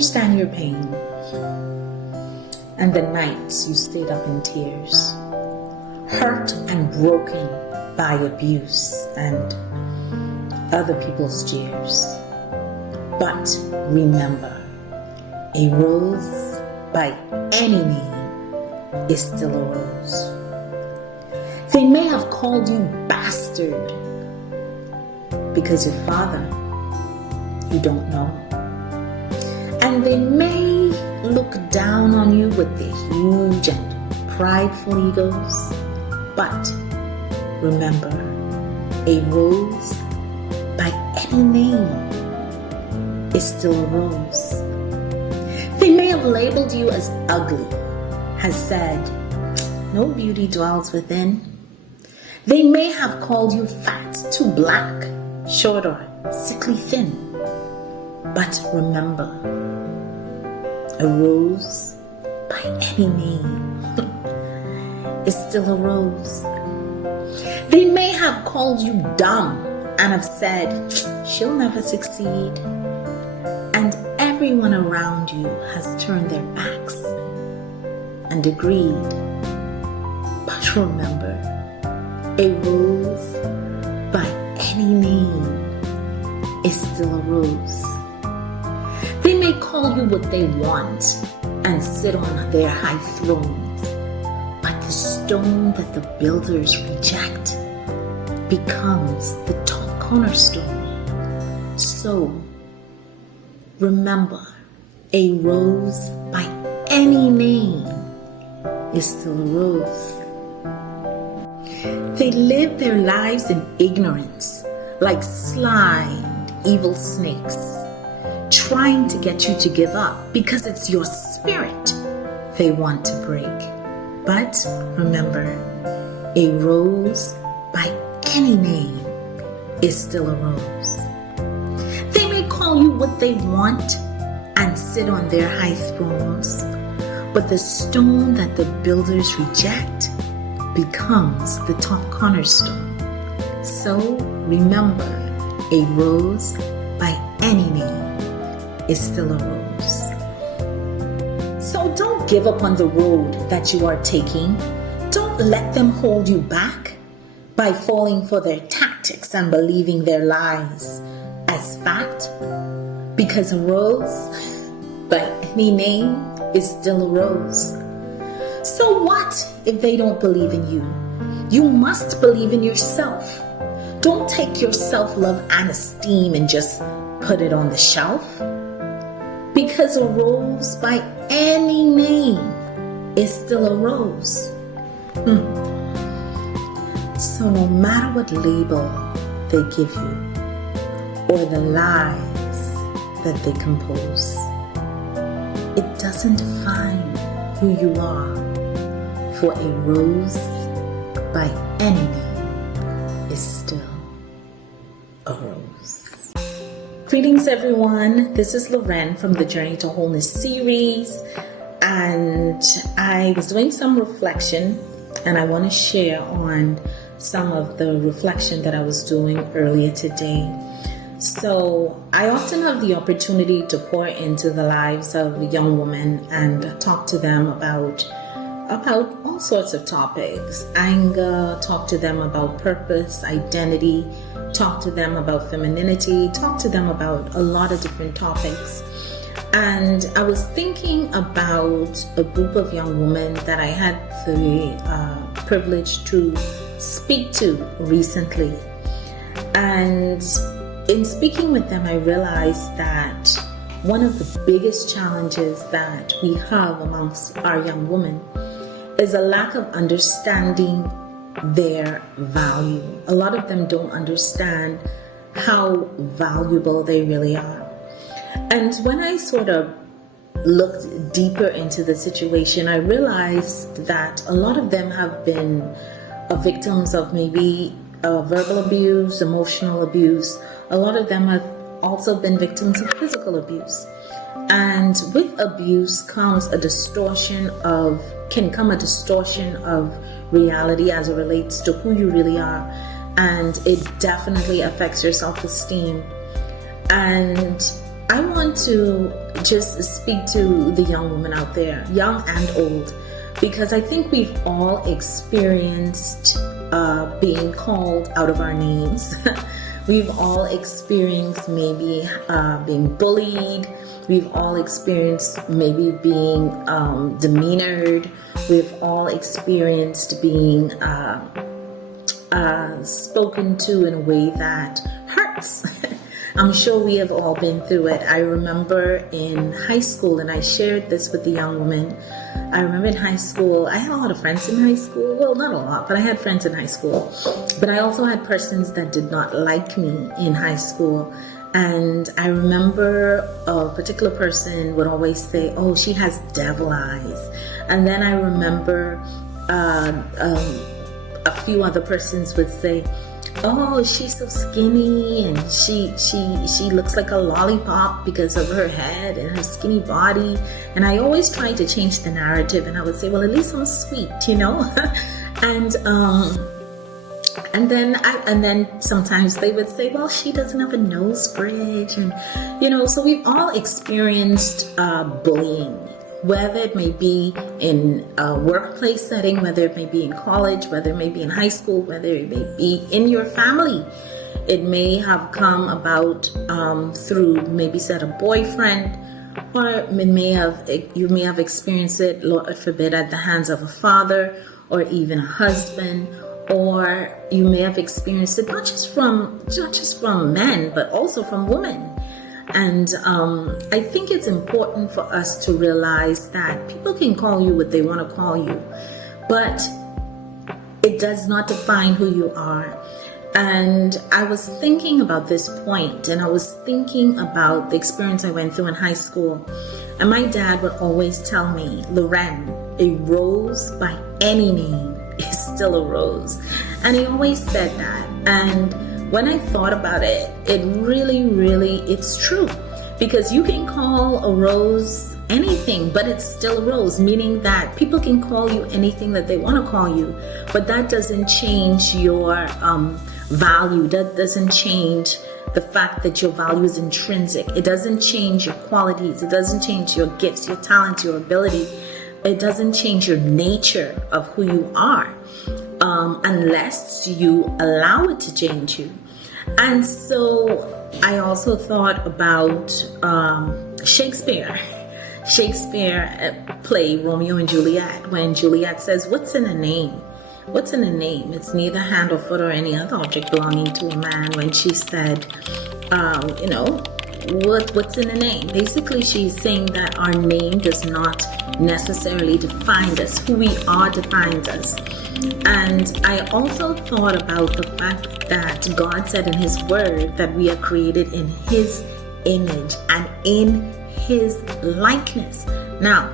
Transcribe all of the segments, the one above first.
understand your pain and the nights you stayed up in tears, hurt and broken by abuse and other people's jeers. But remember, a rose by any name is still a rose. They may have called you bastard because your father, you don't know. And they may look down on you with their huge and prideful egos. But remember, a rose by any name is still a rose. They may have labeled you as ugly, has said, no beauty dwells within. They may have called you fat, too black, short or sickly thin. But remember, a rose by any name is still a rose. They may have called you dumb and have said, she'll never succeed. And everyone around you has turned their backs and agreed. But remember, a rose by any name is still a rose. They may call you what they want and sit on their high thrones, but the stone that the builders reject becomes the top cornerstone. So, remember, a rose by any name is still a rose. They live their lives in ignorance, like sly, evil snakes, trying to get you to give up because it's your spirit they want to break. But remember, a rose by any name is still a rose. They may call you what they want and sit on their high thrones, but the stone that the builders reject becomes the top cornerstone. So remember, a rose by any name is still a rose. So don't give up on the road that you are taking. Don't let them hold you back by falling for their tactics and believing their lies as fact. Because a rose by any name is still a rose. So what if they don't believe in you? You must believe in yourself. Don't take your self-love and esteem and just put it on the shelf. Because a rose by any name is still a rose. So no matter what label they give you or the lies that they compose, it doesn't define who you are. For a rose by any name is still a rose. Greetings everyone, this is Loren from the Journey to Wholeness series, and I was doing some reflection and I want to share on some of the reflection that I was doing earlier today. So I often have the opportunity to pour into the lives of young women and talk to them about all sorts of topics. Anger, talk to them about purpose, identity, talk to them about femininity, talk to them about a lot of different topics. And I was thinking about a group of young women that I had the privilege to speak to recently. And in speaking with them, I realized that one of the biggest challenges that we have amongst our young women is a lack of understanding their value. A lot of them don't understand how valuable they really are. And when I sort of looked deeper into the situation, I realized that a lot of them have been victims of maybe verbal abuse, emotional abuse. A lot of them have also been victims of physical abuse. And with abuse can come a distortion of reality as it relates to who you really are. And it definitely affects your self-esteem. And I want to just speak to the young woman out there, young and old, because I think we've all experienced being called out of our names. We've all experienced maybe being bullied. We've all experienced maybe being demeanored. We've all experienced being spoken to in a way that hurts. I'm sure we have all been through it. I remember in high school, and I shared this with the young woman. I remember in high school, I had a lot of friends in high school. Well, not a lot, but I had friends in high school. But I also had persons that did not like me in high school. And I remember a particular person would always say, "Oh, she has devil eyes." And then I remember a few other persons would say, "Oh, she's so skinny, and she looks like a lollipop because of her head and her skinny body." And I always tried to change the narrative, and I would say, "Well, at least I'm sweet, you know." and then sometimes they would say, "Well, she doesn't have a nose bridge," and so we've all experienced bullying. Whether it may be in a workplace setting, whether it may be in college, whether it may be in high school, whether it may be in your family. It may have come about through maybe said a boyfriend, or you may have experienced it, Lord forbid, at the hands of a father or even a husband, or you may have experienced it not just from men, but also from women. And I think it's important for us to realize that people can call you what they want to call you, but it does not define who you are. And I was thinking about this point, and I was thinking about the experience I went through in high school. And my dad would always tell me, "Loren, a rose by any name is still a rose." And he always said that. And when I thought about it, it really, it's true. Because you can call a rose anything, but it's still a rose, meaning that people can call you anything that they want to call you, but that doesn't change your value. That doesn't change the fact that your value is intrinsic. It doesn't change your qualities. It doesn't change your gifts, your talents, your ability. It doesn't change your nature of who you are. Unless you allow it to change you. And so I also thought about Shakespeare play Romeo and Juliet, when Juliet says, "What's in a name? What's in a name? It's neither hand or foot or any other object belonging to a man." When she said, what's in a name? Basically, she's saying that our name does not necessarily define us. Who we are defines us. And I also thought about the fact that God said in His Word that we are created in His image and in His likeness. Now,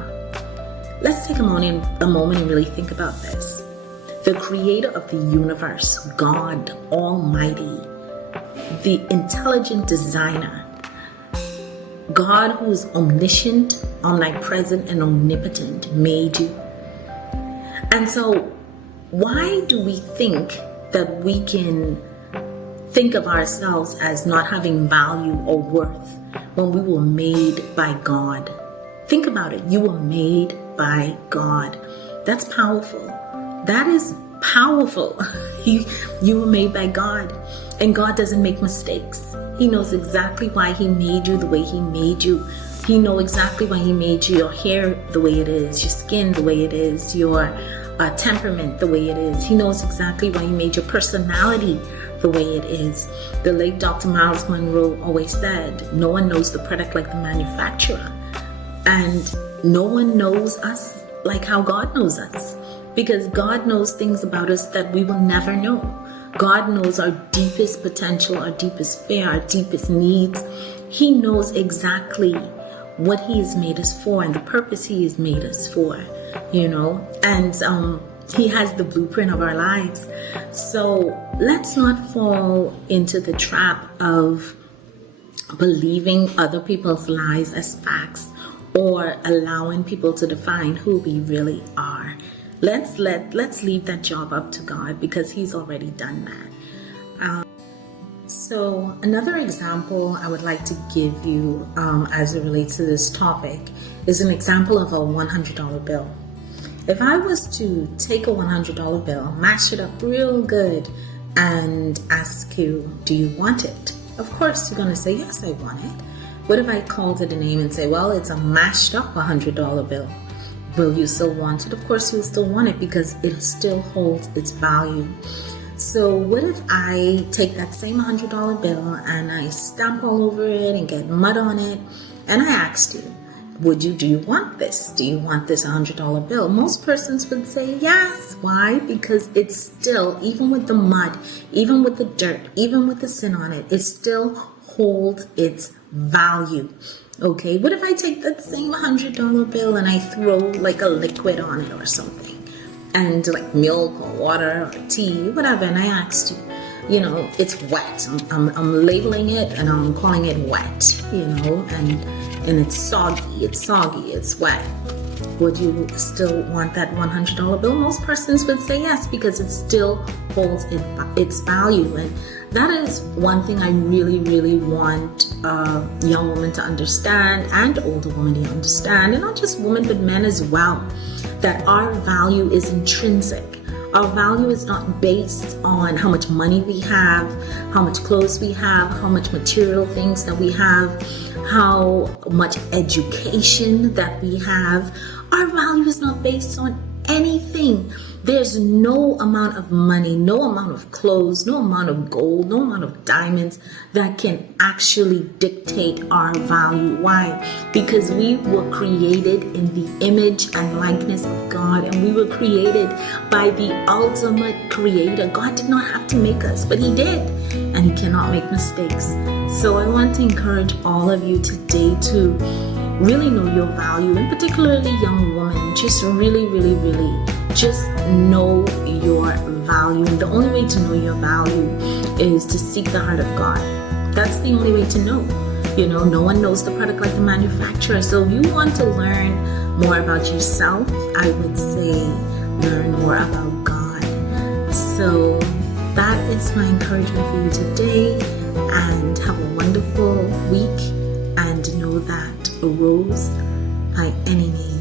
let's take a moment and really think about this. The Creator of the universe, God Almighty, the intelligent designer, God who is omniscient, omnipresent, and omnipotent made you. And so why do we think that we can think of ourselves as not having value or worth when we were made by God? Think about it. You were made by God. That's powerful. That is powerful. You were made by God, and God doesn't make mistakes. He knows exactly why He made you the way He made you. He knows exactly why He made your hair the way it is, your skin the way it is, your temperament the way it is. He knows exactly why He made your personality the way it is. The late Dr. Miles Monroe always said, "No one knows the product like the manufacturer." And no one knows us like how God knows us, because God knows things about us that we will never know. God knows our deepest potential, our deepest fear, our deepest needs. He knows exactly what He has made us for and the purpose He has made us for, and He has the blueprint of our lives. So let's not fall into the trap of believing other people's lies as facts or allowing people to define who we really are. Let's leave that job up to God, because He's already done that. So another example I would like to give you as it relates to this topic is an example of a $100 bill. If I was to take a $100 bill, mash it up real good, and ask you, do you want it? Of course you're going to say, yes, I want it. What if I called it a name and say, well, it's a mashed up $100 bill? Will you still want it? Of course you'll still want it because it still holds its value. So what if I take that same $100 bill and I stamp all over it and get mud on it, and I asked you, do you want this? Do you want this $100 bill? Most persons would say yes. Why? Because it's still, even with the mud, even with the dirt, even with the sin on it, it still holds its value. Okay, what if I take that same $100 bill and I throw like a liquid on it or something? And like milk or water or tea, whatever, and I asked you, it's wet. I'm labeling it and I'm calling it wet, and it's soggy, it's wet. Would you still want that $100 bill? Most persons would say yes, because it still holds its value. And that is one thing I really, really want young women to understand, and older women to understand, and not just women but men as well, that our value is intrinsic. Our value is not based on how much money we have, how much clothes we have, how much material things that we have, how much education that we have. Our value is not based on anything. There's no amount of money, no amount of clothes, no amount of gold, no amount of diamonds that can actually dictate our value. Why? Because we were created in the image and likeness of God, and we were created by the ultimate creator. God did not have to make us, but He did, and He cannot make mistakes. So I want to encourage all of you today to really know your value, and particularly young women, just really, really, really just know your value. And the only way to know your value is to seek the heart of God. That's the only way to know. No one knows the product like the manufacturer. So if you want to learn more about yourself, I would say learn more about God. So that is my encouragement for you today, and have a wonderful week, and know that a rose by any means